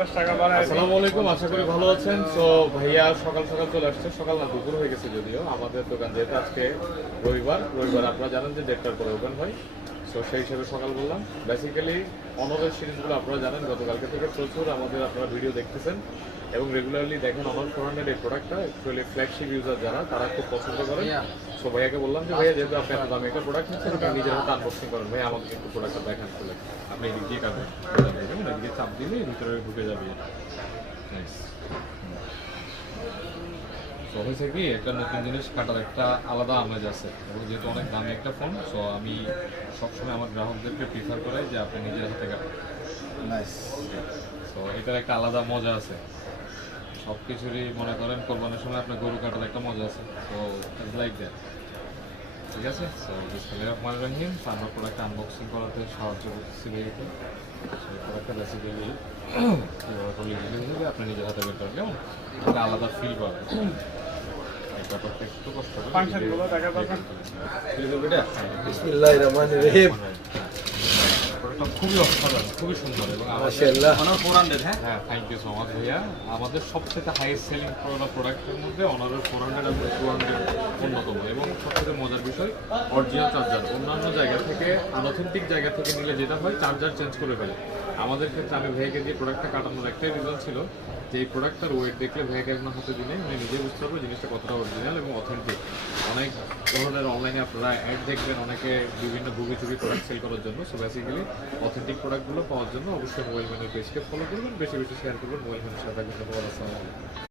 আসসালামু আলাইকুম, আশা করি ভালো আছেন। তো ভাইয়া সকাল সকাল চলে আসছে, সকাল না দুপুর হয়ে গেছে যদিও। আমাদের দোকান যেহেতু আজকে রবিবার আপনারা জানেন যে 1:30টার পরে ওপেন হয়। সো সেই হিসেবে সকাল বললাম। বেসিক্যালি অনরের সিরিজগুলো আপনারা জানেন, গতকালকে থেকে প্রচুর আপনারা ভিডিও দেখতেছেন এবং রেগুলারলি দেখেন। অনার 400 এই প্রোডাক্টটা অ্যাকচুয়ালি ফ্ল্যাগশিপ ইউজার যারা তারা খুব পছন্দ করেন। সো ভাইয়াকে বললাম যে ভাইয়া, যেহেতু আপনি এত দামি একটা প্রোডাক্ট নিচ্ছেন, আপনি নিজের হাতে আনবক্সিং করেন। ভাই আমাকে কিন্তু প্রোডাক্টটা দেখান খুলে। আপনি এদিক দিয়ে কাটবেন, এদিকে চাপ দিলে ভিতরে ঢুকে যাবে। তো হয়েছে কি, একটা নতুন জিনিস কাটার একটা আলাদা আমেজ আছে এবং যেহেতু অনেক দামি একটা ফোন, সো আমি সবসময় আমার গ্রাহকদেরকে প্রিফার করাই যে আপনি নিজের হাতে কাটেন। নাইস। তো এটার একটা আলাদা মজা আছে। সব কিছুরই মনে করেন কোরবানির সময় আপনার গরু কাটার একটা মজা আছে। তো ইটস লাইক দ্যাট। ঠিক আছে। সো বিসমিল্লাহির রহমানির রহিম। আমরা প্রোডাক্টটা আনবক্সিং করাতে সাহায্য করতেছি ভাইয়াকে। সেই প্রোডাক্টটা বেসিক্যালি কীভাবে করলে ইজি হিসেবে আপনি নিজের হাতে বের করেন, কেমন একটা আলাদা ফিল পাবেন। ব্যাপারটা একটু কষ্ট করে বিসমিল্লাহির রহমানির রহিম। খুবই অসাধারণ, খুবই সুন্দর এবং মাশাআল্লাহ। হ্যাঁ, থ্যাংক ইউ সো মাচ ভাইয়া। আমাদের সবথেকে হাইয়েস্ট সেলিং প্রোডাক্টের মধ্যে অনারের 400 এবং 200 অন্যতম। এবং সবথেকে মজার বিষয়, অরিজিনাল চার্জার। অন্যান্য জায়গা থেকে আনঅথেন্টিক জায়গা থেকে নিলে যেটা হয়, চার্জার চেঞ্জ করে ফেলে। আমাদের ক্ষেত্রে আমি ভাইয়াকে দিয়ে প্রোডাক্টটা কাটানোর একটাই রিজন ছিল যে এই প্রোডাক্টটার ওয়েট দেখলে ভাইয়াকে আপনার হাতে দিলে আমি নিজে বুঝতে পারবো জিনিসটা কতটা অরিজিনাল এবং অথেন্টিক। অনেক ধরনের অনলাইনে আপনারা অ্যাড দেখবেন, অনেকে বিভিন্ন বুগি চুগি প্রোডাক্ট সেল করার জন্য। সো বেসিক্যালি অথেন্টিক প্রোডাক্টগুলো পাওয়ার জন্য অবশ্যই মোবাইল ম্যানের পেজকে ফলো করবেন, বেশি বেশি শেয়ার করবেন। মোবাইল ম্যানের সাথে কিন্তু